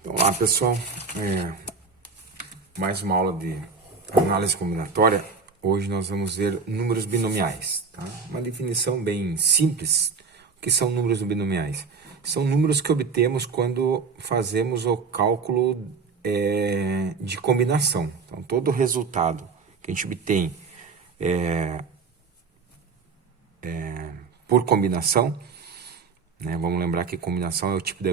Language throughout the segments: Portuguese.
Então, lá, pessoal, mais uma aula de análise combinatória. Hoje nós vamos ver números binomiais, tá? Uma definição bem simples. O que são números binomiais? São números que obtemos quando fazemos o cálculo de combinação. Então, todo o resultado que a gente obtém por combinação, né? Vamos lembrar que combinação é o tipo de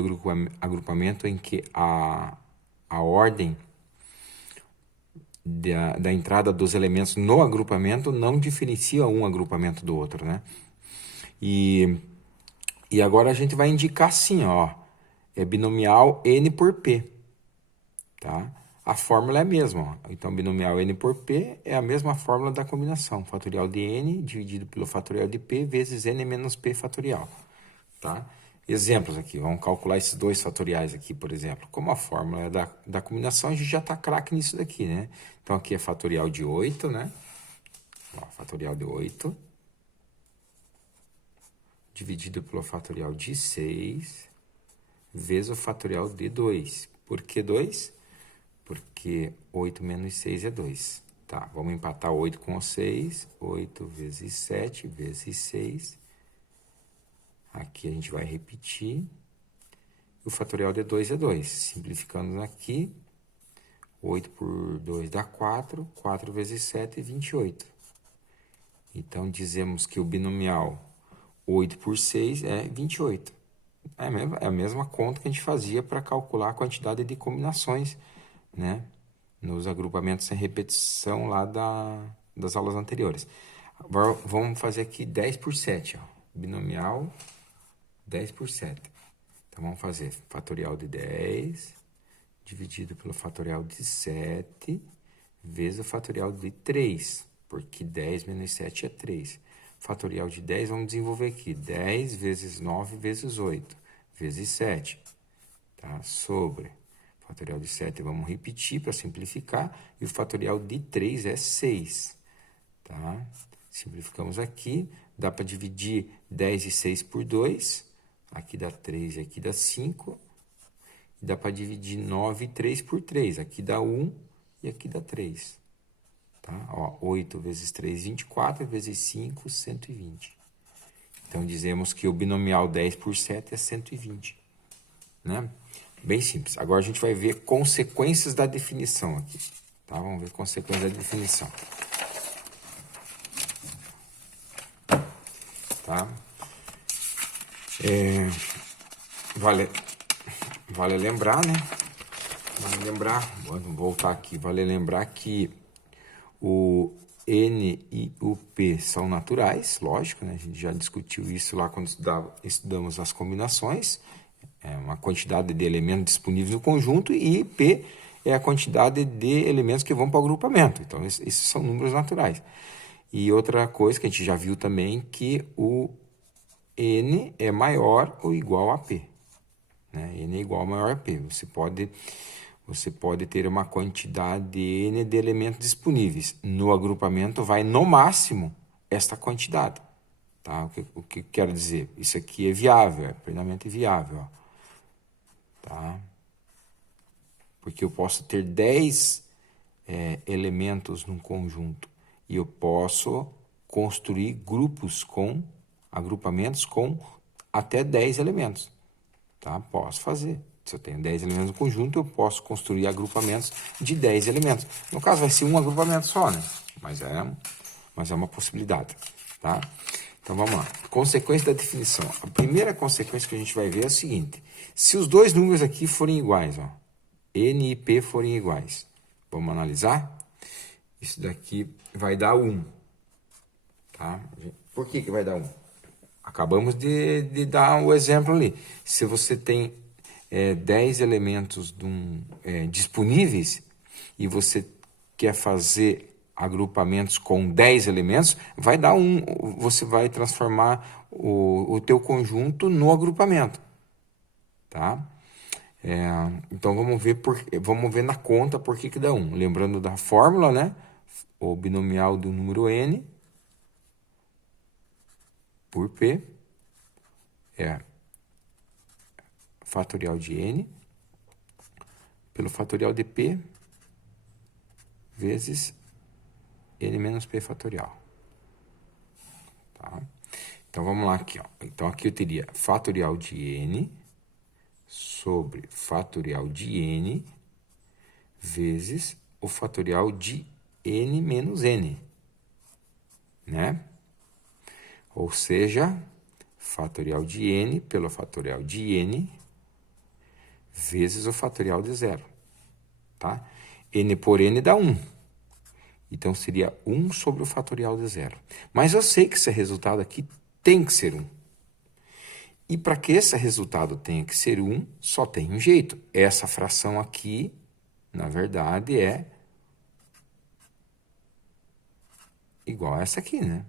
agrupamento em que a ordem da entrada dos elementos no agrupamento não diferencia um agrupamento do outro, né? E agora a gente vai indicar assim, ó, é binomial N por P, tá? A fórmula é a mesma, ó. Então, binomial N por P é a mesma fórmula da combinação, fatorial de N dividido pelo fatorial de P vezes N menos P fatorial, tá? Exemplos aqui, vamos calcular esses dois fatoriais aqui, por exemplo. Como a fórmula é da combinação, a gente já está craque nisso daqui, né? Então, aqui é fatorial de 8, né? Ó, fatorial de 8 dividido pelo fatorial de 6 vezes o fatorial de 2. Por que 2? Porque 8 menos 6 é 2. Tá, vamos empatar 8 com o 6. 8 vezes 7 vezes 6. Aqui a gente vai repetir. O fatorial de 2 é 2. Simplificando aqui, 8 por 2 dá 4. 4 vezes 7 é 28. Então, dizemos que o binomial 8 por 6 é 28. É a mesma conta que a gente fazia para calcular a quantidade de combinações, né? Nos agrupamentos sem repetição lá das aulas anteriores. Agora, vamos fazer aqui 10 por 7. Ó. Binomial 10 por 7. Então, vamos fazer fatorial de 10 dividido pelo fatorial de 7 vezes o fatorial de 3, porque 10 menos 7 é 3. Fatorial de 10, vamos desenvolver aqui. 10 vezes 9 vezes 8, vezes 7. Tá? Sobre fatorial de 7, vamos repetir para simplificar. E o fatorial de 3 é 6. Tá? Simplificamos aqui. Dá para dividir 10 e 6 por 2. Aqui dá 3 e aqui dá 5. E dá para dividir 9 e 3 por 3. Aqui dá 1 e aqui dá 3. Tá? Ó, 8 vezes 3, 24, vezes 5, 120. Então, dizemos que o binomial 10 por 7 é 120. Né? Bem simples. Agora, a gente vai ver consequências da definição aqui. Tá? Vamos ver consequências da definição. Tá? Vale lembrar, né? Vale lembrar, vamos voltar aqui. Vale lembrar que o N e o P são naturais, lógico, né? A gente já discutiu isso lá quando estudamos as combinações. É uma quantidade de elementos disponíveis no conjunto e P é a quantidade de elementos que vão para o agrupamento. Então, esses são números naturais. E outra coisa que a gente já viu também, que o N é maior ou igual a P. Né? N é igual ou maior a P. Você pode ter uma quantidade N de elementos disponíveis. No agrupamento vai, no máximo, esta quantidade. Tá? O que quero dizer? Isso aqui é viável, é plenamente viável. Ó. Tá? Porque eu posso ter 10 elementos num conjunto e eu posso construir agrupamentos com até 10 elementos. Tá? Posso fazer. Se eu tenho 10 elementos no conjunto, eu posso construir agrupamentos de 10 elementos. No caso, vai ser um agrupamento só, né? Mas é uma possibilidade. Tá? Então, vamos lá. Consequência da definição. A primeira consequência que a gente vai ver é a seguinte. Se os dois números aqui forem iguais, ó, N e P forem iguais, vamos analisar? Isso daqui vai dar 1. Tá? Por que vai dar 1? Acabamos de dar o exemplo ali. Se você tem 10 elementos disponíveis e você quer fazer agrupamentos com 10 elementos, vai dar 1. Você vai transformar o teu conjunto no agrupamento. Tá? Então, vamos ver na conta por que dá 1. Lembrando da fórmula, né? O binomial do número N por P é fatorial de N pelo fatorial de P vezes N menos P fatorial. Tá? Então, vamos lá aqui, ó. Então, aqui eu teria fatorial de N sobre fatorial de N vezes o fatorial de N menos N, né? Ou seja, fatorial de N pelo fatorial de N vezes o fatorial de zero, tá? N por N dá 1. Então, seria 1 sobre o fatorial de zero. Mas eu sei que esse resultado aqui tem que ser 1. E para que esse resultado tenha que ser 1, só tem um jeito. Essa fração aqui, na verdade, é igual a essa aqui, né?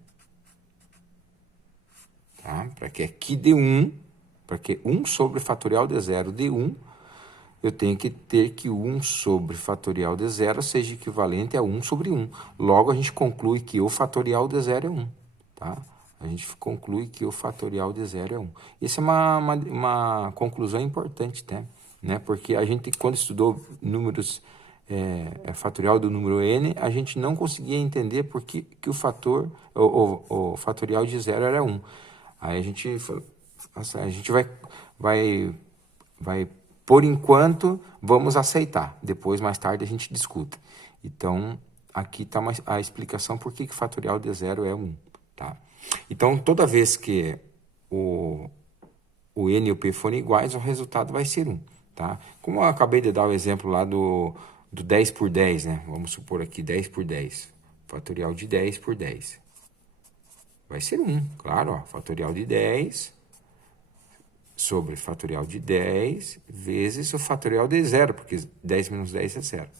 Tá? Para que aqui dê 1, para que 1 sobre fatorial de zero dê 1, eu tenho que ter que 1 sobre fatorial de zero seja equivalente a 1 sobre 1. Logo, a gente conclui que o fatorial de zero é 1. Tá? A gente conclui que o fatorial de zero é 1. Essa é uma conclusão importante, né? Porque a gente, quando estudou números, fatorial do número n, a gente não conseguia entender por que o fatorial de zero era 1. Aí a gente vai por enquanto, vamos aceitar. Depois, mais tarde, a gente discute. Então, aqui está a explicação por que o fatorial de zero é 1. Tá? Então, toda vez que o N e o P forem iguais, o resultado vai ser 1. Tá? Como eu acabei de dar o exemplo lá do 10 por 10, né? Vamos supor aqui 10 por 10. Fatorial de 10 por 10. Vai ser 1, claro. Ó, fatorial de 10... sobre fatorial de 10 vezes o fatorial de zero, porque 10 menos 10 é zero.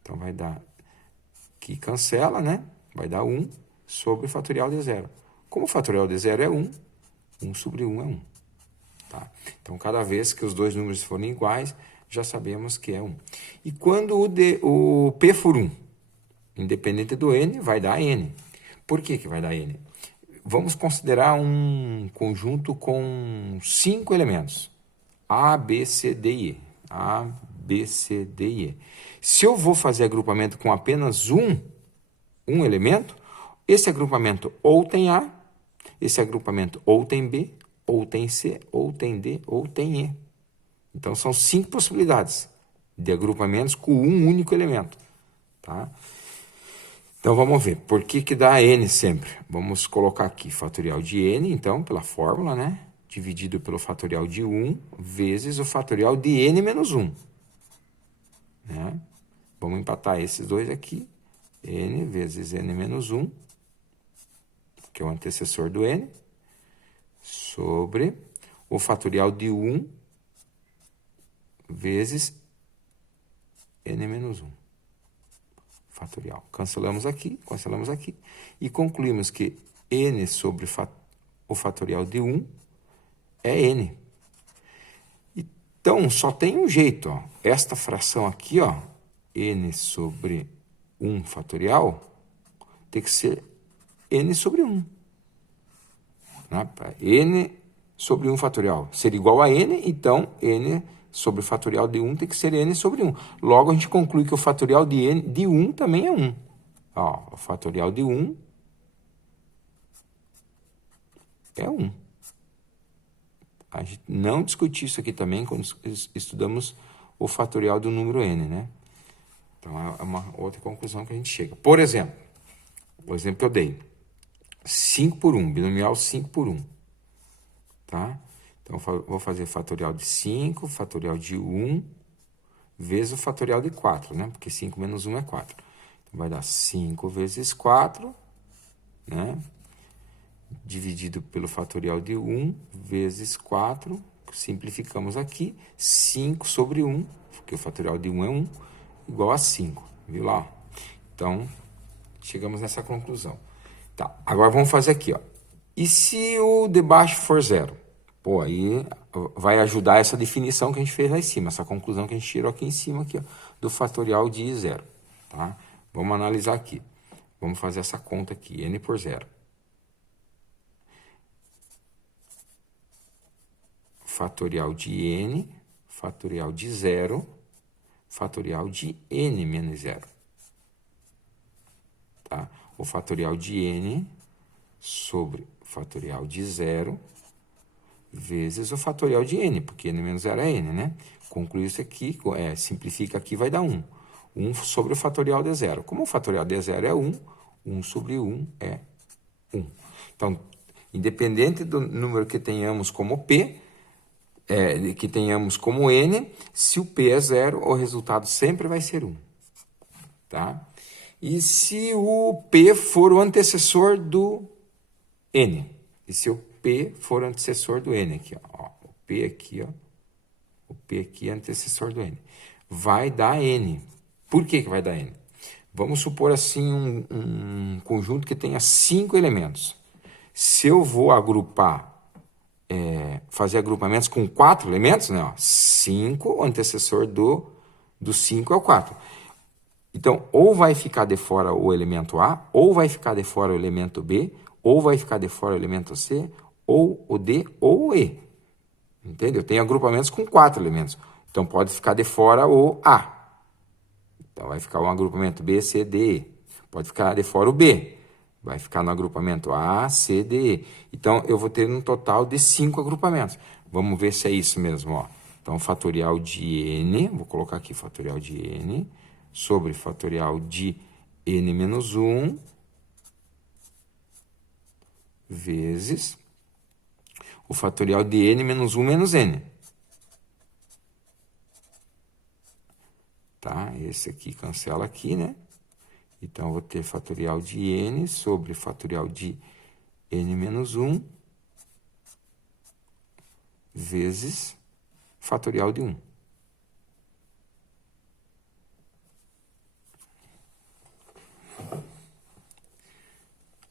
Então, vai dar... Aqui cancela, né? Vai dar 1 sobre o fatorial de zero. Como o fatorial de zero é 1, 1 sobre 1 é 1. Tá? Então, cada vez que os dois números forem iguais, já sabemos que é 1. E quando o P for 1, independente do N, vai dar N. Por que vai dar N? Vamos considerar um conjunto com 5 elementos. A, B, C, D e E. A, B, C, D e E. Se eu vou fazer agrupamento com apenas um elemento, esse agrupamento ou tem A, esse agrupamento ou tem B, ou tem C, ou tem D, ou tem E. Então, são 5 possibilidades de agrupamentos com um único elemento. Tá? Então, vamos ver. Por que dá N sempre? Vamos colocar aqui fatorial de N, então, pela fórmula, né? Dividido pelo fatorial de 1 vezes o fatorial de N menos 1. Né? Vamos empatar esses dois aqui. N vezes N menos 1, que é o antecessor do N, sobre o fatorial de 1 vezes N menos 1. Fatorial. Cancelamos aqui e concluímos que N sobre o fatorial de 1 é N. Então, só tem um jeito, ó. Esta fração aqui, ó, N sobre 1 fatorial, tem que ser N sobre 1. Né? Para N sobre 1 fatorial ser igual a N, então N sobre o fatorial de 1 tem que ser N sobre 1. Logo, a gente conclui que o fatorial de N de 1 também é 1. Ó, o fatorial de 1 é 1. A gente não discutiu isso aqui também quando estudamos o fatorial do número n, né? Então, é uma outra conclusão que a gente chega. Por exemplo, o exemplo que eu dei. 5 por 1, binomial 5 por 1. Tá? Então, vou fazer fatorial de 5, fatorial de 1, vezes o fatorial de 4, né? Porque 5 menos 1 é 4. Então, vai dar 5 vezes 4, né? Dividido pelo fatorial de 1 vezes 4, simplificamos aqui, 5 sobre 1, porque o fatorial de 1 é 1, igual a 5, viu lá? Então, chegamos nessa conclusão. Tá, agora vamos fazer aqui, ó. E se o de baixo for zero? Pô, aí vai ajudar essa definição que a gente fez lá em cima, essa conclusão que a gente tirou aqui em cima, aqui, ó, do fatorial de zero, tá? Vamos analisar aqui. Vamos fazer essa conta aqui, n por zero. Fatorial de n, fatorial de zero, fatorial de n menos 0. Tá? O fatorial de n sobre o fatorial de 0 vezes o fatorial de n, porque n menos 0 é n, né? Concluir isso aqui, simplifica aqui, vai dar 1. 1 sobre o fatorial de 0. Como o fatorial de 0 é 1, 1 sobre 1 é 1. Então, independente do número que tenhamos como p, que tenhamos como n, se o p é 0, o resultado sempre vai ser 1. Tá? E se o p for o antecessor do n? E se o p for o antecessor do n aqui, ó, o p aqui, ó, o p aqui é antecessor do n, vai dar n. Por que vai dar n? Vamos supor assim um conjunto que tenha 5 elementos. Se eu vou agrupar, fazer agrupamentos com 4 elementos, né? Ó, 5, o antecessor do 5 é o 4. Então, ou vai ficar de fora o elemento A, ou vai ficar de fora o elemento B, ou vai ficar de fora o elemento C, ou o D, ou o E. Entendeu? Tem agrupamentos com 4 elementos. Então, pode ficar de fora o A. Então, vai ficar um agrupamento B, C, D, E. Pode ficar de fora o B. Vai ficar no agrupamento A, C, D, E. Então, eu vou ter um total de 5 agrupamentos. Vamos ver se é isso mesmo, ó. Então, fatorial de N, vou colocar aqui fatorial de N, sobre fatorial de N menos 1, vezes o fatorial de N menos 1 menos N. Tá? Esse aqui cancela aqui, né? Então, eu vou ter fatorial de N sobre fatorial de N menos 1 vezes fatorial de 1.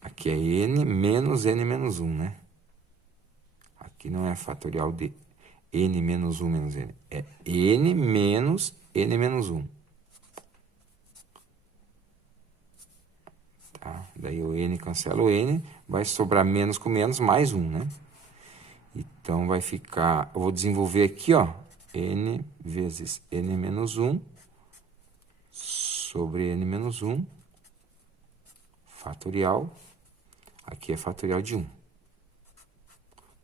Aqui é N menos N menos 1, né? Aqui não é fatorial de N menos 1 menos N. É N menos N menos 1. Tá? Daí o N cancela o N, vai sobrar menos com menos, mais 1, né? Então, vai ficar... Eu vou desenvolver aqui, ó. N vezes N menos 1 sobre N menos 1 fatorial. Aqui é fatorial de 1.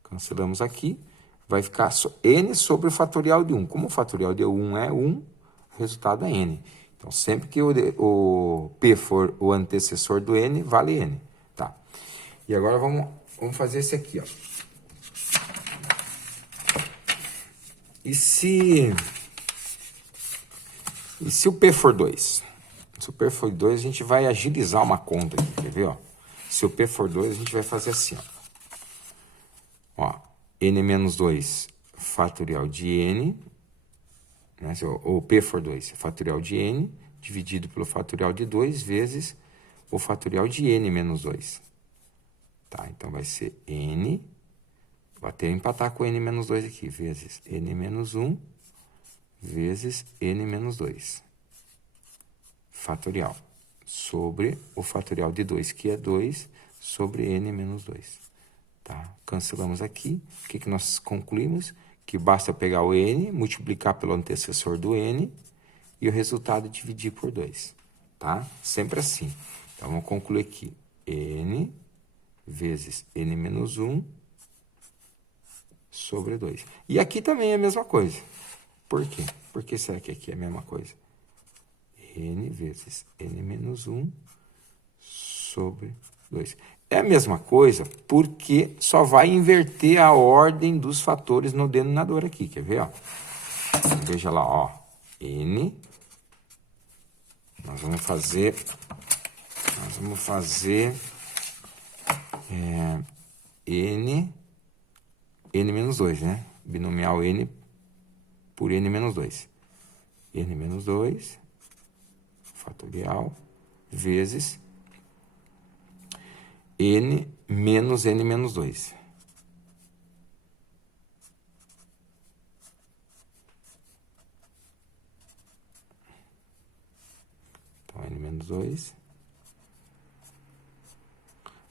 Cancelamos aqui. Vai ficar N sobre o fatorial de 1. Como o fatorial de 1 é 1, o resultado é N. Então, sempre que o P for o antecessor do N, vale N. Tá? E agora vamos fazer esse aqui, ó. E se o P for 2? Se o P for 2, a gente vai agilizar uma conta aqui, quer ver, ó? Se o P for 2, a gente vai fazer assim, ó. N menos 2, fatorial de N, né? O P for 2, fatorial de N, dividido pelo fatorial de 2, vezes o fatorial de N menos 2. Tá? Então, vai ser N, vou até empatar com N menos 2 aqui, vezes N menos 1, vezes N menos 2. Fatorial. Sobre o fatorial de 2, que é 2, sobre N menos 2. Tá? Cancelamos aqui. O que nós concluímos? Que basta pegar o N, multiplicar pelo antecessor do N, e o resultado dividir por 2. Tá? Sempre assim. Então, vamos concluir aqui. N vezes N menos 1 sobre 2. E aqui também é a mesma coisa. Por quê? Por que será que aqui é a mesma coisa? N vezes N menos 1 sobre 2. É a mesma coisa porque só vai inverter a ordem dos fatores no denominador aqui. Quer ver? Ó? Veja lá, ó. N. Nós vamos fazer N menos 2, né? Binomial N por N menos 2. N menos 2, fatorial, vezes N menos N menos 2. Então, N menos 2.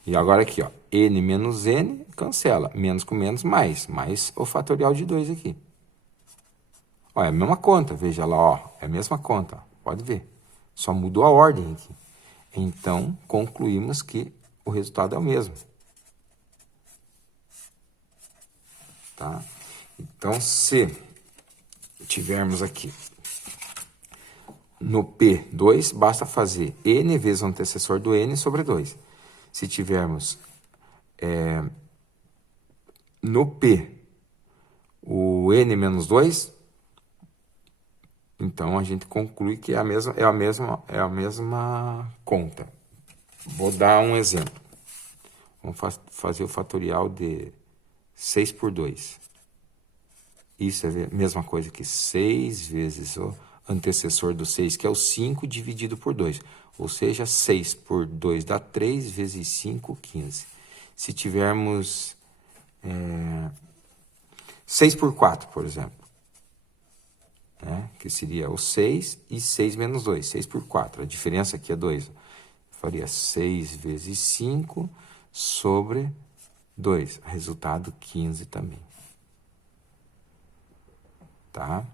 E agora aqui, ó, N menos N, cancela. Menos com menos, mais o fatorial de 2 aqui. Ó, é a mesma conta, veja lá, ó, é a mesma conta, ó, pode ver. Só mudou a ordem aqui. Então, concluímos que o resultado é o mesmo. Tá? Então, se tivermos aqui no P2, basta fazer N vezes o antecessor do N sobre 2. Se tivermos no P o N menos 2, então a gente conclui que é a mesma conta. Vou dar um exemplo. Vamos fazer o fatorial de 6 por 2. Isso é a mesma coisa que 6 vezes o antecessor do 6, que é o 5, dividido por 2. Ou seja, 6 por 2 dá 3, vezes 5, 15. Se tivermos 6 por 4, por exemplo, né? Que seria o 6 e 6 menos 2. 6 por 4, a diferença aqui é 2. Faria 6 vezes 5 sobre 2. Resultado 15 também. Tá?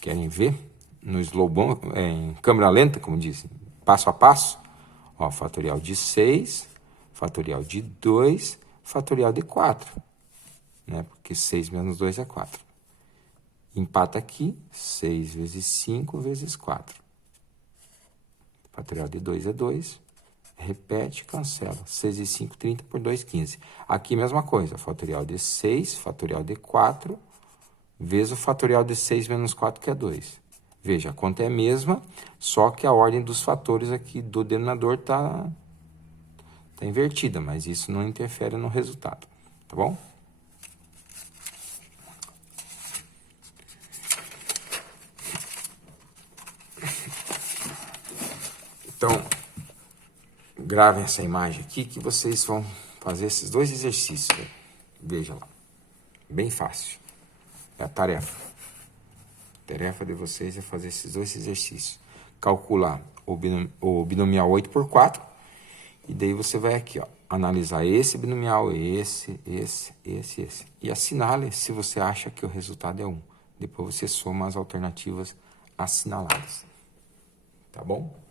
Querem ver? No slowdown, em câmera lenta, como dizem, passo a passo. Ó, fatorial de 6, fatorial de 2, fatorial de 4. Né? Porque 6 menos 2 é 4. Empata aqui, 6 vezes 5 vezes 4. Fatorial de 2 é 2. Repete, cancela. 6 e 5, 30 por 2, 15. Aqui, mesma coisa. Fatorial de 6, fatorial de 4, vezes o fatorial de 6 menos 4, que é 2. Veja, a conta é a mesma, só que a ordem dos fatores aqui do denominador está invertida, mas isso não interfere no resultado, tá bom? Então, gravem essa imagem aqui que vocês vão fazer esses dois exercícios. Veja lá. Bem fácil. É a tarefa. A tarefa de vocês é fazer esses dois exercícios. Calcular o binomial 8 por 4. E daí você vai aqui, ó, analisar esse binomial, esse. E assinale se você acha que o resultado é 1. Depois você soma as alternativas assinaladas. Tá bom?